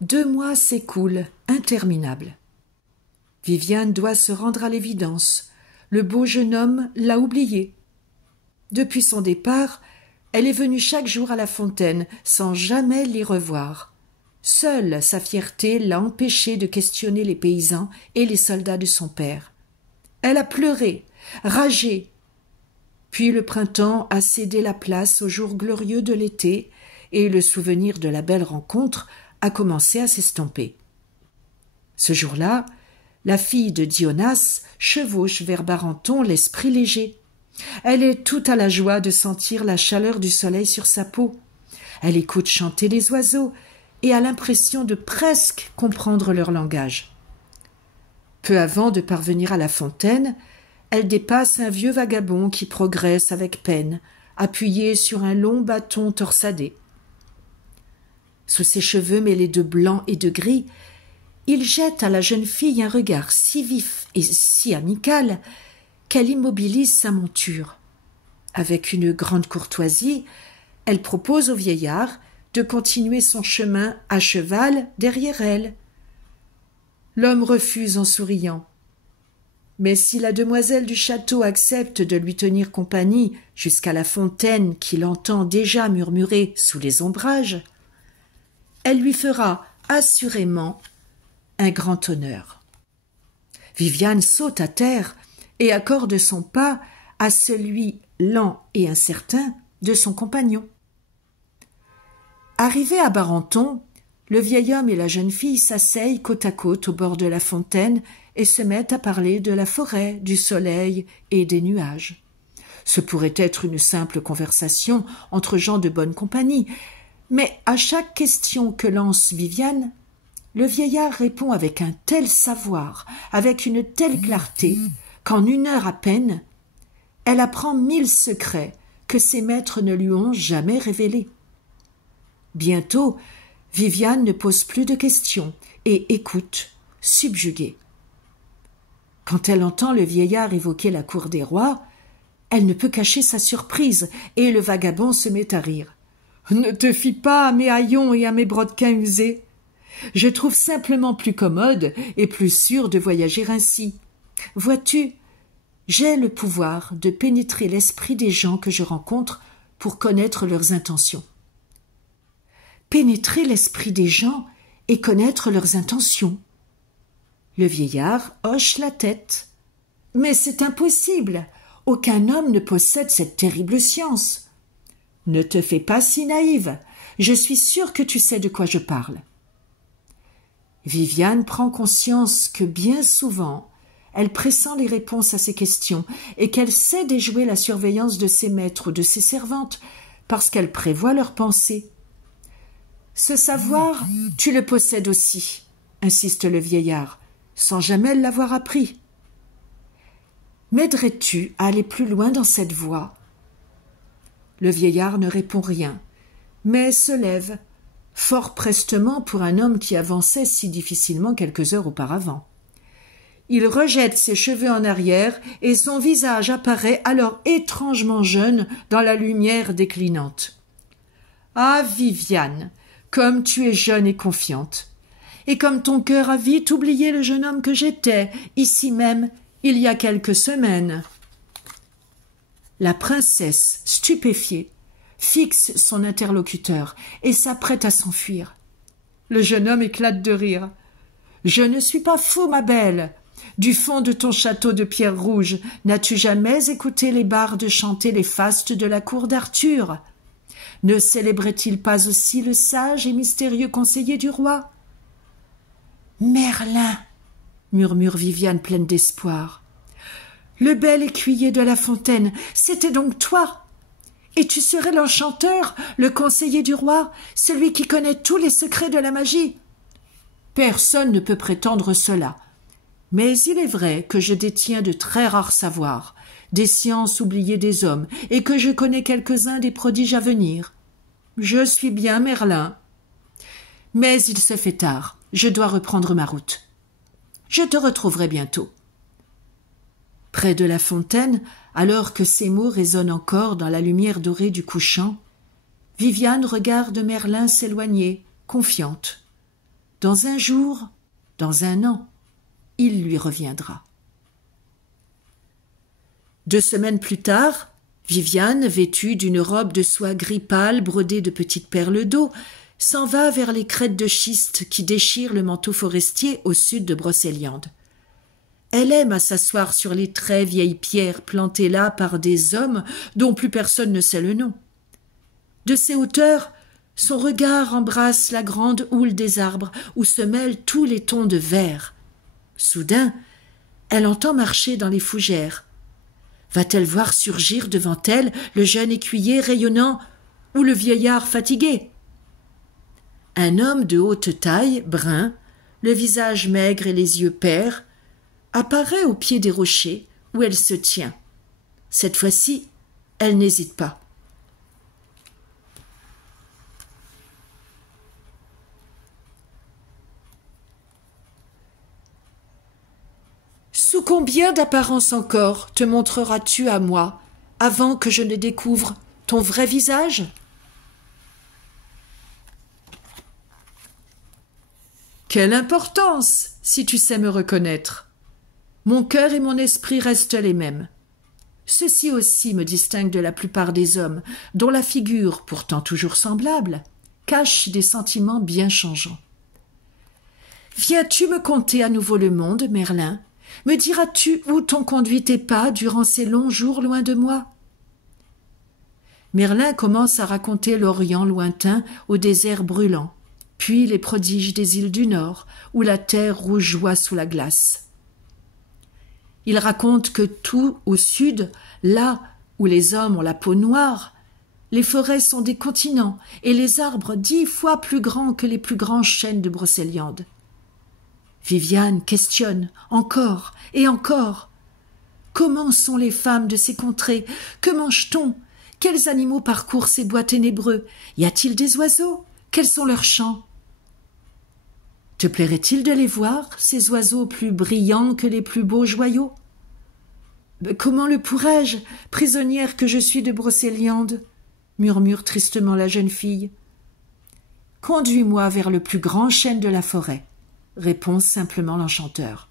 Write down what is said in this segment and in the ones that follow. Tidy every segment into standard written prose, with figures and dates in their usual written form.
2 mois s'écoulent, interminables. Viviane doit se rendre à l'évidence. Le beau jeune homme l'a oublié. Depuis son départ, elle est venue chaque jour à la fontaine, sans jamais l'y revoir. Seule sa fierté l'a empêchée de questionner les paysans et les soldats de son père. Elle a pleuré, ragé. Puis le printemps a cédé la place aux jours glorieux de l'été, et le souvenir de la belle rencontre a commencé à s'estomper. Ce jour-là, la fille de Dionas chevauche vers Barenton l'esprit léger. Elle est toute à la joie de sentir la chaleur du soleil sur sa peau. Elle écoute chanter les oiseaux et a l'impression de presque comprendre leur langage. Peu avant de parvenir à la fontaine, elle dépasse un vieux vagabond qui progresse avec peine, appuyé sur un long bâton torsadé. Sous ses cheveux mêlés de blanc et de gris, il jette à la jeune fille un regard si vif et si amical qu'elle immobilise sa monture. Avec une grande courtoisie, elle propose au vieillard de continuer son chemin à cheval derrière elle. L'homme refuse en souriant. Mais si la demoiselle du château accepte de lui tenir compagnie jusqu'à la fontaine qu'il entend déjà murmurer sous les ombrages, elle lui fera assurément un grand honneur. Viviane saute à terre et accorde son pas à celui lent et incertain de son compagnon. Arrivés à Barenton, le vieil homme et la jeune fille s'asseyent côte à côte au bord de la fontaine et se mettent à parler de la forêt, du soleil et des nuages. Ce pourrait être une simple conversation entre gens de bonne compagnie, mais à chaque question que lance Viviane, le vieillard répond avec un tel savoir, avec une telle clarté, qu'en 1 heure à peine, elle apprend 1000 secrets que ses maîtres ne lui ont jamais révélés. Bientôt, Viviane ne pose plus de questions et écoute, subjuguée. Quand elle entend le vieillard évoquer la cour des rois, elle ne peut cacher sa surprise et le vagabond se met à rire. « Ne te fie pas à mes haillons et à mes brodequins usés. Je trouve simplement plus commode et plus sûr de voyager ainsi. Vois-tu, j'ai le pouvoir de pénétrer l'esprit des gens que je rencontre pour connaître leurs intentions. » Pénétrer l'esprit des gens et connaître leurs intentions. Le vieillard hoche la tête. « Mais c'est impossible. Aucun homme ne possède cette terrible science. » « Ne te fais pas si naïve. Je suis sûre que tu sais de quoi je parle. » Viviane prend conscience que bien souvent, elle pressent les réponses à ses questions et qu'elle sait déjouer la surveillance de ses maîtres ou de ses servantes parce qu'elle prévoit leurs pensées. « Ce savoir, tu le possèdes aussi, » insiste le vieillard, sans jamais l'avoir appris. « M'aiderais-tu à aller plus loin dans cette voie ?» Le vieillard ne répond rien, mais se lève, fort prestement pour un homme qui avançait si difficilement quelques heures auparavant. Il rejette ses cheveux en arrière et son visage apparaît alors étrangement jeune dans la lumière déclinante. « Ah, Viviane, comme tu es jeune et confiante, et comme ton cœur a vite oublié le jeune homme que j'étais, ici même, il y a quelques semaines. » La princesse, stupéfiée, fixe son interlocuteur et s'apprête à s'enfuir. Le jeune homme éclate de rire. « Je ne suis pas fou, ma belle. Du fond de ton château de pierre rouge, n'as-tu jamais écouté les bardes chanter les fastes de la cour d'Arthur? Ne célébrait-il pas aussi le sage et mystérieux conseiller du roi? »« Merlin !» murmure Viviane pleine d'espoir. « Le bel écuyer de la fontaine, c'était donc toi? Et tu serais l'enchanteur, le conseiller du roi, celui qui connaît tous les secrets de la magie? » Personne ne peut prétendre cela. Mais il est vrai que je détiens de très rares savoirs, des sciences oubliées des hommes, et que je connais quelques-uns des prodiges à venir. Je suis bien Merlin. Mais il se fait tard, je dois reprendre ma route. Je te retrouverai bientôt. Près de la fontaine, alors que ces mots résonnent encore dans la lumière dorée du couchant, Viviane regarde Merlin s'éloigner, confiante. Dans un jour, dans un an, il lui reviendra. 2 semaines plus tard, Viviane, vêtue d'une robe de soie gris pâle brodée de petites perles d'eau, s'en va vers les crêtes de schiste qui déchirent le manteau forestier au sud de Brocéliande. Elle aime à s'asseoir sur les très vieilles pierres plantées là par des hommes dont plus personne ne sait le nom. De ces hauteurs, son regard embrasse la grande houle des arbres où se mêlent tous les tons de vert. Soudain, elle entend marcher dans les fougères. Va-t-elle voir surgir devant elle le jeune écuyer rayonnant ou le vieillard fatigué? Un homme de haute taille, brun, le visage maigre et les yeux pères, apparaît au pied des rochers où elle se tient. Cette fois-ci, elle n'hésite pas. Sous combien d'apparences encore te montreras-tu à moi, avant que je ne découvre ton vrai visage? Quelle importance, si tu sais me reconnaître. Mon cœur et mon esprit restent les mêmes. Ceci aussi me distingue de la plupart des hommes, dont la figure, pourtant toujours semblable, cache des sentiments bien changeants. Viens-tu me conter à nouveau le monde, Merlin? Me diras-tu où t'ont conduit tes pas durant ces longs jours loin de moi? Merlin commence à raconter l'Orient lointain au désert brûlant, puis les prodiges des îles du Nord, où la terre rougeoie sous la glace. Il raconte que tout au sud, là où les hommes ont la peau noire, les forêts sont des continents et les arbres 10 fois plus grands que les plus grands chênes de Brocéliande. Viviane questionne encore et encore. Comment sont les femmes de ces contrées? Que mange-t-on? Quels animaux parcourent ces bois ténébreux? Y a-t-il des oiseaux? Quels sont leurs chants? Te plairait-il de les voir, ces oiseaux plus brillants que les plus beaux joyaux? Comment le pourrais-je, prisonnière que je suis de Brocéliande? Murmure tristement la jeune fille. Conduis-moi vers le plus grand chêne de la forêt, répond simplement l'enchanteur.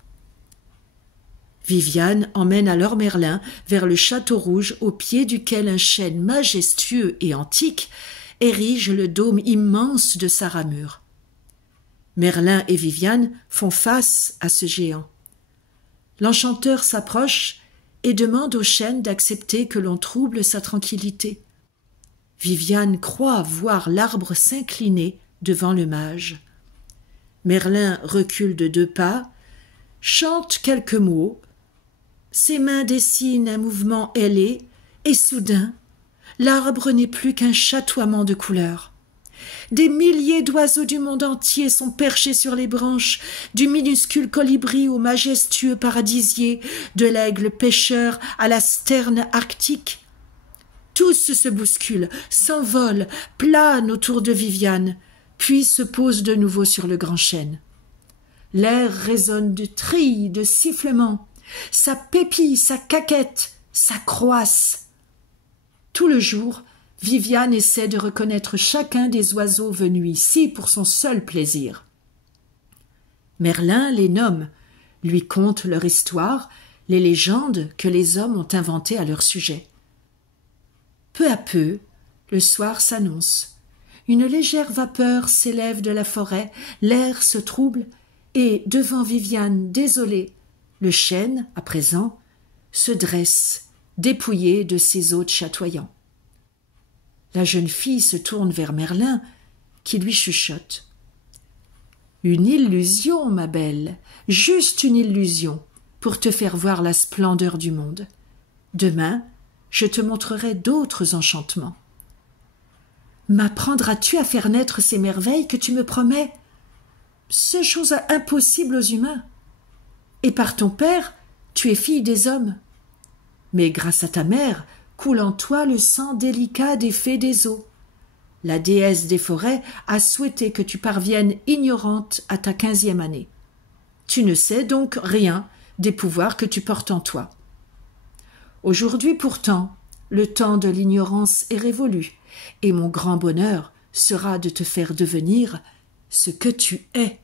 Viviane emmène alors Merlin vers le château rouge au pied duquel un chêne majestueux et antique érige le dôme immense de sa ramure. Merlin et Viviane font face à ce géant. L'enchanteur s'approche et demande au chêne d'accepter que l'on trouble sa tranquillité. Viviane croit voir l'arbre s'incliner devant le mage. Merlin recule de 2 pas, chante quelques mots, ses mains dessinent un mouvement ailé, et soudain, l'arbre n'est plus qu'un chatoiement de couleurs. Des milliers d'oiseaux du monde entier sont perchés sur les branches, du minuscule colibri au majestueux paradisier, de l'aigle pêcheur à la sterne arctique. Tous se bousculent, s'envolent, planent autour de Viviane, puis se posent de nouveau sur le grand chêne. L'air résonne de trilles, de sifflements, ça pépille, ça caquette, ça croasse. Tout le jour, Viviane essaie de reconnaître chacun des oiseaux venus ici pour son seul plaisir. Merlin les nomme, lui conte leur histoire, les légendes que les hommes ont inventées à leur sujet. Peu à peu, le soir s'annonce. Une légère vapeur s'élève de la forêt, l'air se trouble, et, devant Viviane désolée, le chêne, à présent, se dresse, dépouillé de ses hôtes chatoyants. La jeune fille se tourne vers Merlin, qui lui chuchote. « Une illusion, ma belle, juste une illusion, pour te faire voir la splendeur du monde. Demain, je te montrerai d'autres enchantements. M'apprendras-tu à faire naître ces merveilles que tu me promets? C'est chose impossible aux humains. Et par ton père, tu es fille des hommes. Mais grâce à ta mère, coule en toi le sang délicat des fées des eaux. La déesse des forêts a souhaité que tu parviennes ignorante à ta 15e année. Tu ne sais donc rien des pouvoirs que tu portes en toi. Aujourd'hui pourtant, le temps de l'ignorance est révolu, et mon grand bonheur sera de te faire devenir ce que tu es.